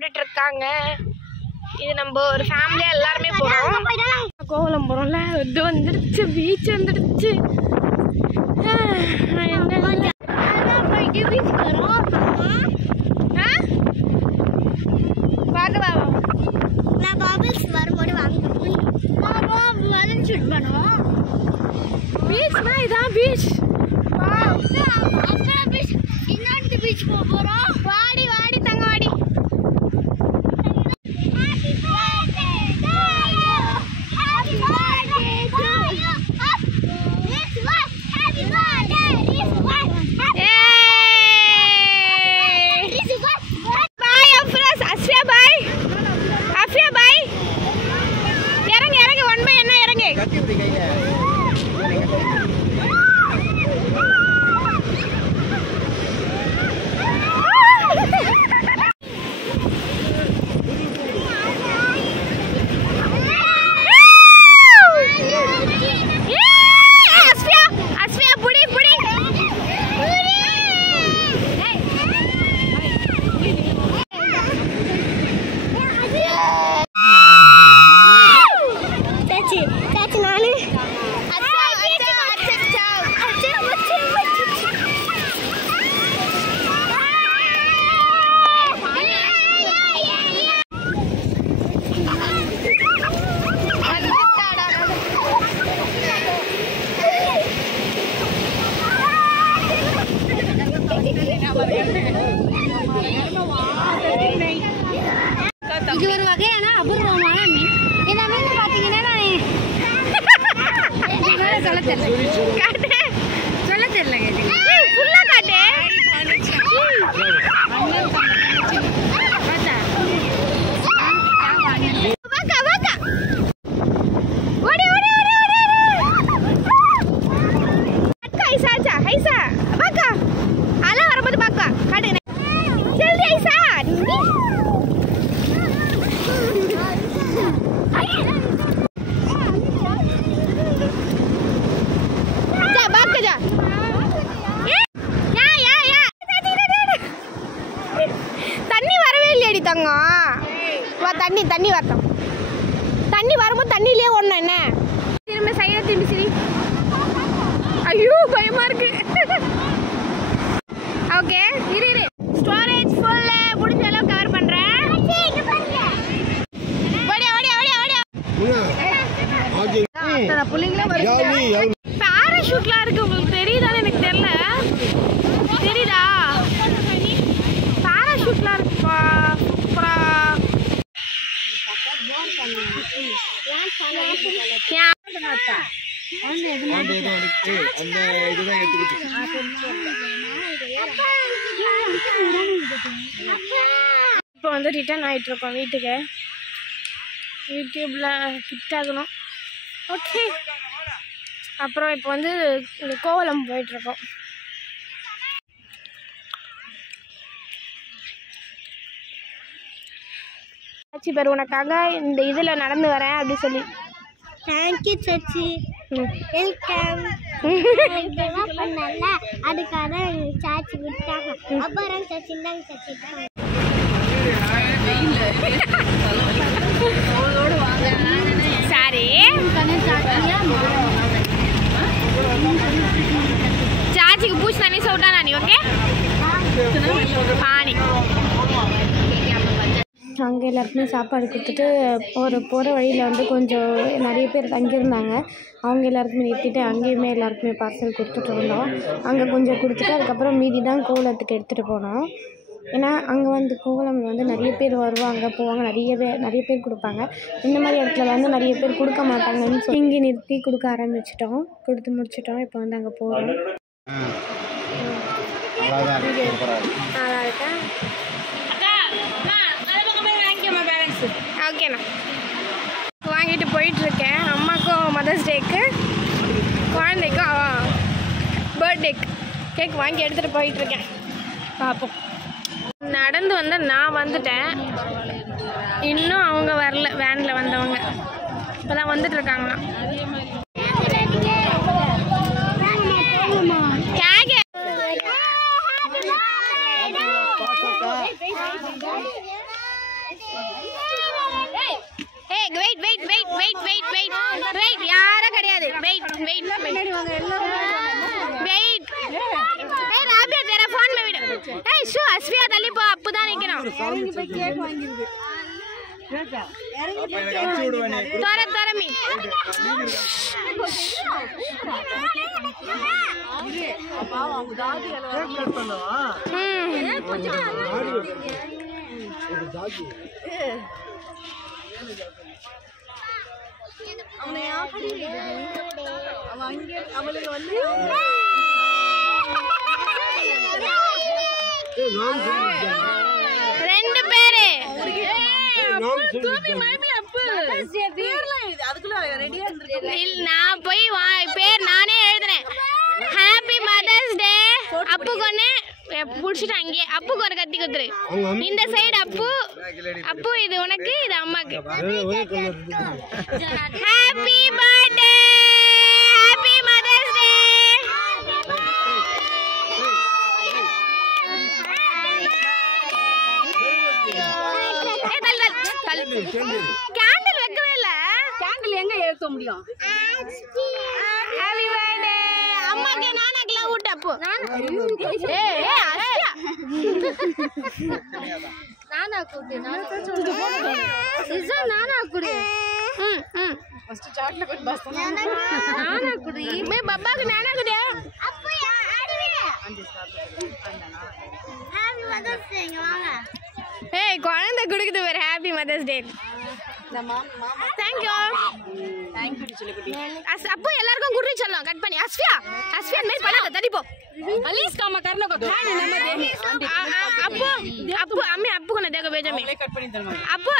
போட்டுட்டு இருக்காங்க. இது நம்ம ஒரு ஃபேமிலியா எல்லாருமே போறோம். கோவலம் போறோம்ல, இது வந்துடுச்சு, பீச் வந்துடுச்சு. பீச்னா இதான் பீச். பீச் போறோம். வாடி வாடி தங்க வாடி. இது ஒரு வகையான அபூர்வமான மீன். இந்த மீன் பார்த்தீங்கன்னா சொல்ல தெரியல. ஃபுல்லா காட்டு. தண்ணி வரட்டும். தண்ணி வரும்போது தண்ணியிலே ஒண்ணு என்ன திரும்ப சைடா திரும்பி சரி. ஐயோ பயமா இருக்கு. ஓகே இரு ஸ்டோரேஜ் ஃபுல் முடிஞ்ச அளவு கவர் பண்றேன். ஓடியா ஓடியா ஓடியா ஓடியா. அத்தட புள்ளிங்களே வருது. பாராஷூட்லாம் இருக்கு. உங்களுக்கு தெரியுதான்னு எனக்கு தெரியல. தெரியுதா? பாராஷூட்லாம் இருக்குப்பா. சூப்பரா இப்போ வந்து ரிட்டர்ன் ஆகிட்டு இருக்கோம் வீட்டுக்கு. யூடியூப்ல ஹிட் ஆகணும். ஓகே, அப்புறம் இப்போ வந்து கோவலம் போயிட்டுருக்கோம். சச்சி பேர் உனக்காக இந்த இதில் நடந்து வரேன் அப்படி சொல்லி. Thank you Sachi, welcome. இதெல்லாம் பண்ணல, அதுக்காக சாச்சி விட்டாங்க. அப்புறம் சச்சி தாங்க சச்சி சாரி சாச்சிக்கு பூச்சி தானே சொல்லிட்டா நானி. ஓகே பாணி அங்கே எல்லாருக்குமே சாப்பாடு கொடுத்துட்டு போகிற வழியில் வந்து கொஞ்சம் நிறைய பேர் தங்கியிருந்தாங்க. அவங்க எல்லாருக்குமே நிறுத்திட்டு அங்கேயுமே எல்லாருக்குமே பார்சல் கொடுத்துட்டு இருந்தோம். அங்கே கொஞ்சம் கொடுத்துட்டு அதுக்கப்புறம் மீதி தான் கோவலத்துக்கு எடுத்துகிட்டு போனோம். ஏன்னா அங்கே வந்து கோவலம் வந்து நிறைய பேர் வருவாங்க போவாங்க, நிறைய பேர் கொடுப்பாங்க. இந்த மாதிரி இடத்துல வந்து நிறைய பேர் கொடுக்க மாட்டாங்கன்னு சொல்லி இங்கே நிறுத்தி கொடுக்க ஆரம்பிச்சிட்டோம். கொடுத்து முடிச்சிட்டோம். இப்போ வந்து அங்கே போகிறோம். நல்லா இருக்கா? ஓகேண்ணா வாங்கிட்டு போயிட்டுருக்கேன். அம்மாக்கும் மதர்ஸ் டேக்கு, குழந்தைக்கும் பர்த்டேக்கு கேக் வாங்கி எடுத்துகிட்டு போயிட்டுருக்கேன். பார்ப்போம். நடந்து வந்து நான் வந்துட்டேன், இன்னும் அவங்க வரல. வேனில் வந்தவங்க இப்போ தான் வந்துட்டுருக்காங்களாம். வெயிட் வெயிட் வெயிட் வெயிட் யாரும் கிடையாது வெயிட் வெயிட் வெயிட் ஏய் ராபியா तेरा फोन में वीडियो ஏய் ஷூ அஸ்வியா தள்ளி போ அப்பதான் நிக்கணும் இறங்கி போய் கேக் வாங்கிடுது தர தரமி அப்பா அவங்க தாடி எல்லாம் கட் பண்ணவா அவனை யாப்படி அவன் அங்க அவளுக்கு வந்து ரெண்டு பேரு தூமி மைபி அப்பு பேர்லாம் இது அதுக்குள்ள ரெடியா இருந்திருக்கு இல்ல நான் போய் பேர் நானே எழுதுறேன் ஹேப்பி மதர்ஸ் டே அப்பு கொன்னு புடிச்சிட்டு அங்கே அப்புக்கு ஒரு கத்தி குத்துரு இந்த சைடு அப்பு அப்பு இது உனக்கு இது அம்மாக்கு happy birthday happy mother's day candle வைக்கவே இல்ல கேண்டில் எங்க ஏத்த முடியும் ஹேப்பி பர்த்டே அம்மாக்கு நானாக்கெல்லாம் ஊட்ட அப்போ ஏய் ஏய் அஸ்யா நானா கூடு நானா கூடு ஃபர்ஸ்ட் சாட்ல கொண்டு பஸ் நானா கூடு மே பப்பாக்கு நானா கூடு அப்போ ஆடி விடு ஹேப்பி மதர்ஸ் டே வாங்க ஏய் குழந்தை குடுக்குது ஒரு ஹேப்பி மதர்ஸ் டே மாமா थैंक यू சிலகுட்டி அப்போ எல்லாருக்கும் குடி சொல்லலாம் கட் பண்ணி அஸ்வியா அஸ்வியா மே பண்ணாத தடி போ अलीस काम करने को खाने नमक अप्पू अप्पू हमें अप्पू को ना देखो भेजो मैं कट पड़ी दरमा अप्पू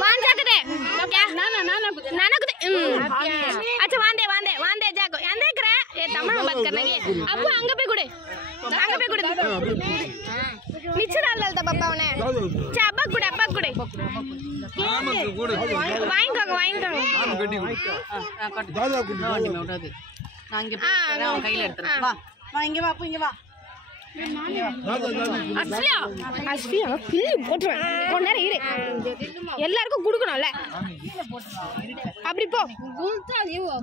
मान जाके दे क्या नाना को दे अच्छा वांदे जाको याद देख रहा है ये तमिल में बात करना है अप्पू अंग पे गुड़े नीचे डाल डालता पापा उन्हें चाबा गुड़े वाइन का दादा गुड़े वाली में उठा दे नांगे पे ना कहीं लेटर वाह வா இங்க வா இங்க வா அஸ்வியா கிள்ளி போட்றேன் கொஞ்ச நேரம் இரு எல்லாருக்கும் குடுக்கணும்ல அப்படி போ குல்தா நீவோ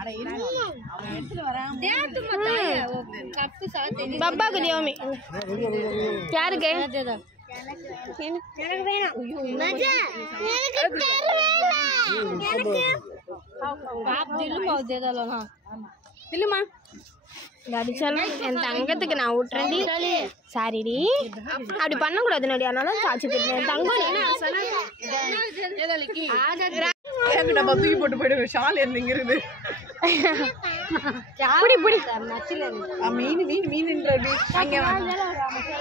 अरे इधर அவன் எடுத்து வரான் देत मत आए वो कप साथ बब्बा को दियो मैं यार के எனக்கு வேணாம் மஜா எனக்கு தர வேணாம் எனக்கு आप दिल में दे दलो हां இல்லமா गाड़ी चल என் தங்கத்துக்கு நான் ஊட்றேன்டி சாரிடி அப்படி பண்ண கூடாது நடி அதனால சாச்சி திட்டேன் தங்கம் என்ன சொன்னா ஏதலக்கி எனக்கு டப்பா தூக்கி போட்டு போய்டு ஷால் என்னங்கிறது புடி புடி நச்சில மீன்ன்றடி அங்க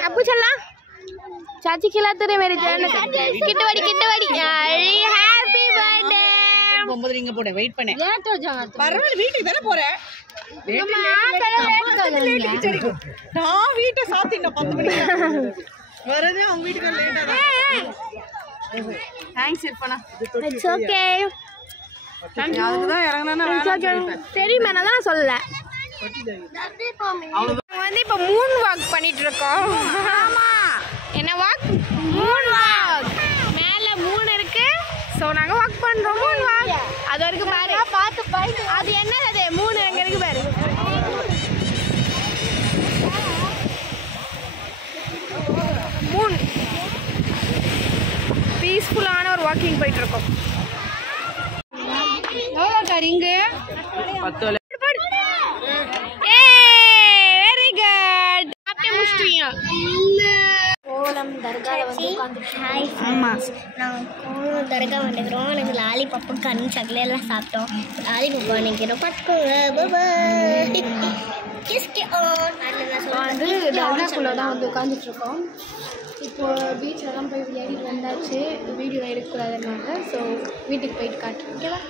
அப்பு चलலாம் चाची खिलाते रे मेरे जान किटवाड़ी हैप्पी बर्थडे போம்போது நீங்க போடு வெயிட் பண்ணு லேட் हो जागा பரவாயில்லை வீட்டுக்கு தான போறேன் நான் வீட்டை சாத்தின 10 மணிக்கு வரதே அவங்க வீட்டுக்கு லேட்டா தான் thanks Irfana it's okay thank you அதுதான் இறங்கனா தெரியுமா நான் சொல்லல வந்து இப்ப மூன் வாக் பண்ணிட்டு இருக்கோம் ஆமா என்ன வாக் மூன் வாக் மேல மூன் இருக்கு சோ நாங்க வாக் பண்றோம் மூன் வாக் அது வரைக்கும் பாரு பாத்து அது என்னது அது மூன் எங்க இருக்கு பாரு மூன் பீஸ்ஃபுல்லான ஒரு வாக்கிங் போயிட்டு இருக்கோம் எவ்வளோ கரிங்க 10 வெரி குட் आपने मुश्किल கோலம் தர்கால வந்து ஹாய் அம்மா நான் கோலம் தர்கா வந்துறோம் எனக்கு லாலிபாப் கண்ணு சக்கலே எல்லாம் சாப்பிட்டோம் லாலிபாப் வாங்கிக்கிறோம் பாத்துக்கோங்க பை கிஸ்கே ஆன் வந்து தர்காக்குள்ள தான் வந்து உட்கார்ந்துட்டு இருக்கோம் இப்போ பீச்லலாம் போய் விளையாடிட்டு வந்தாச்சு வீடியோ எடுக்கக்கூடாதுனால ஸோ வீட்டுக்கு போயிட்டு காட்டுறேன் ஓகேவா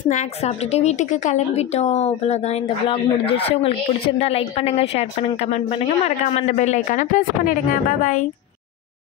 ஸ்நாக்ஸ் சாப்பிட்டுட்டு வீட்டுக்கு கிளம்பிட்டோம். அவ்வளோதான், இந்த vlog முடிஞ்சிருச்சு. உங்களுக்கு பிடிச்சிருந்தா லைக் பண்ணுங்கள், ஷேர் பண்ணுங்கள், கமெண்ட் பண்ணுங்கள். மறக்காமல் அந்த பெல் ஐக்கானை ப்ரெஸ் பண்ணிவிடுங்க. பாய்.